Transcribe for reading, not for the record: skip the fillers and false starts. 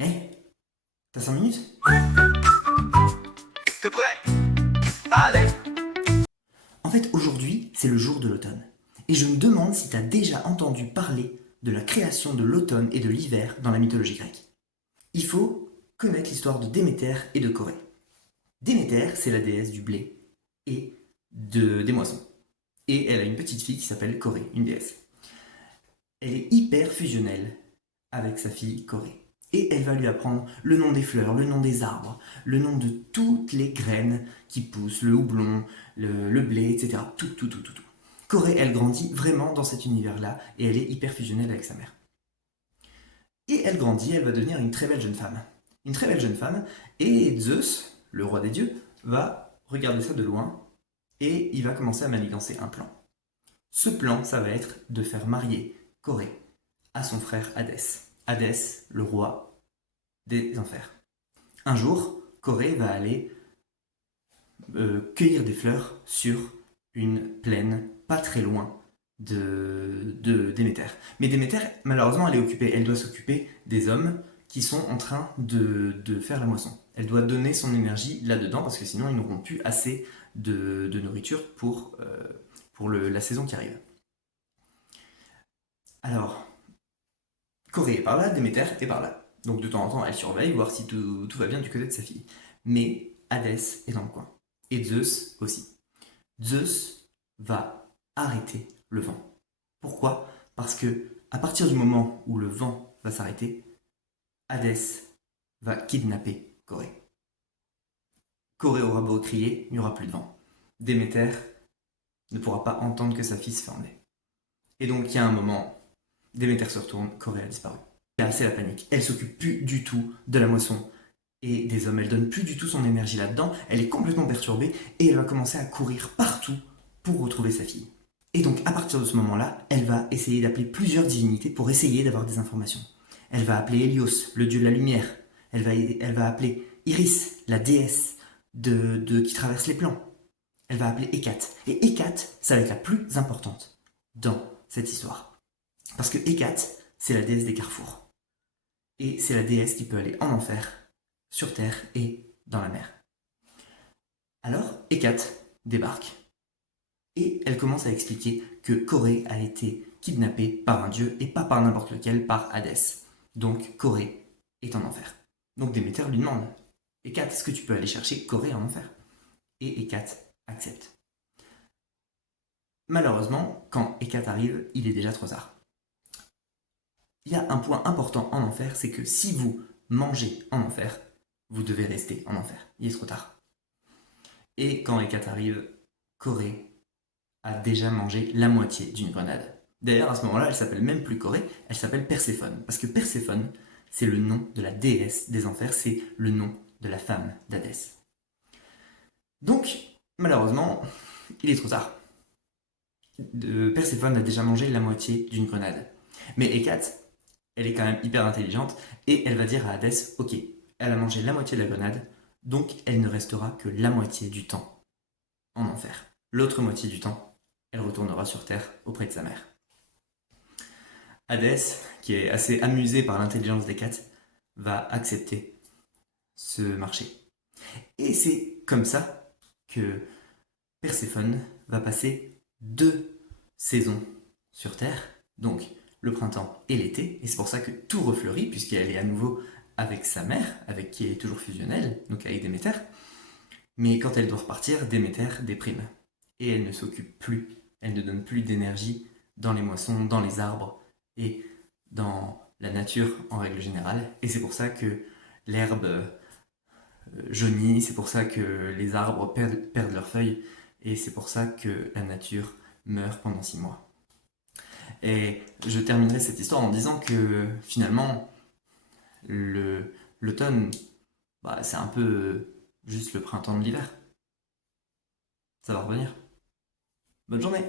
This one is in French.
Eh, t'as 5 minutes? T'es prêt? Allez! En fait, aujourd'hui, c'est le jour de l'automne. Et je me demande si t'as déjà entendu parler de la création de l'automne et de l'hiver dans la mythologie grecque. Il faut connaître l'histoire de Déméter et de Corée. Déméter, c'est la déesse du blé et des moissons. Et elle a une petite fille qui s'appelle Corée, une déesse. Elle est hyper fusionnelle avec sa fille Corée. Et elle va lui apprendre le nom des fleurs, le nom des arbres, le nom de toutes les graines qui poussent, le houblon, le blé, etc. Tout, tout, tout, tout, tout. Corée, elle grandit vraiment dans cet univers-là et elle est hyper fusionnelle avec sa mère. Et elle grandit, elle va devenir une très belle jeune femme. Une très belle jeune femme, et Zeus, le roi des dieux, va regarder ça de loin et il va commencer à manigancer un plan. Ce plan, ça va être de faire marier Corée à son frère Hadès. Hadès, le roi des enfers. Un jour, Corée va aller cueillir des fleurs sur une plaine pas très loin de Déméter. Mais Déméter, malheureusement, elle est occupée. Elle doit s'occuper des hommes qui sont en train de faire la moisson. Elle doit donner son énergie là-dedans parce que sinon ils n'auront plus assez de nourriture pour la saison qui arrive. Alors, Corée est par là, Déméter est par là. Donc de temps en temps, elle surveille, voir si tout va bien du côté de sa fille. Mais Hadès est dans le coin. Et Zeus aussi. Zeus va arrêter le vent. Pourquoi? Parce que à partir du moment où le vent va s'arrêter, Hadès va kidnapper Corée. Corée aura beau crier, il n'y aura plus de vent. Déméter ne pourra pas entendre que sa fille se fait emmener. Et donc il y a un moment, Déméter se retourne, Corée a disparu. Là, c'est la panique. Elle s'occupe plus du tout de la moisson et des hommes. Elle donne plus du tout son énergie là-dedans. Elle est complètement perturbée et elle va commencer à courir partout pour retrouver sa fille. Et donc, à partir de ce moment-là, elle va essayer d'appeler plusieurs divinités pour essayer d'avoir des informations. Elle va appeler Hélios, le dieu de la lumière. Elle va appeler Iris, la déesse qui traverse les plans. Elle va appeler Hécate. Et Hécate, ça va être la plus importante dans cette histoire. Parce que Hécate, c'est la déesse des carrefours. Et c'est la déesse qui peut aller en enfer, sur terre et dans la mer. Alors, Hécate débarque et elle commence à expliquer que Corée a été kidnappée par un dieu et pas par n'importe lequel, par Hadès. Donc Corée est en enfer. Donc Déméter lui demande: Hécate, est-ce que tu peux aller chercher Corée en enfer? Et Hécate accepte. Malheureusement, quand Hécate arrive, il est déjà trop tard. Il y a un point important en enfer, c'est que si vous mangez en enfer, vous devez rester en enfer. Il est trop tard. Et quand Hécate arrive, Corée a déjà mangé la moitié d'une grenade. D'ailleurs, à ce moment-là, elle s'appelle même plus Corée, elle s'appelle Perséphone. Parce que Perséphone, c'est le nom de la déesse des enfers, c'est le nom de la femme d'Hadès. Donc, malheureusement, il est trop tard. Perséphone a déjà mangé la moitié d'une grenade. Mais Hécate, elle est quand même hyper intelligente et elle va dire à Hadès: ok, elle a mangé la moitié de la grenade, donc elle ne restera que la moitié du temps en enfer. L'autre moitié du temps, elle retournera sur Terre auprès de sa mère. Hadès, qui est assez amusé par l'intelligence d'Hécate, va accepter ce marché. Et c'est comme ça que Perséphone va passer 2 saisons sur Terre, donc le printemps et l'été, et c'est pour ça que tout refleurit, puisqu'elle est à nouveau avec sa mère, avec qui elle est toujours fusionnelle, donc avec Déméter. Mais quand elle doit repartir, Déméter déprime. Et elle ne s'occupe plus, elle ne donne plus d'énergie dans les moissons, dans les arbres et dans la nature en règle générale. Et c'est pour ça que l'herbe jaunit, c'est pour ça que les arbres perdent leurs feuilles, et c'est pour ça que la nature meurt pendant 6 mois. Et je terminerai cette histoire en disant que finalement, l'automne, c'est un peu juste le printemps de l'hiver. Ça va revenir. Bonne journée!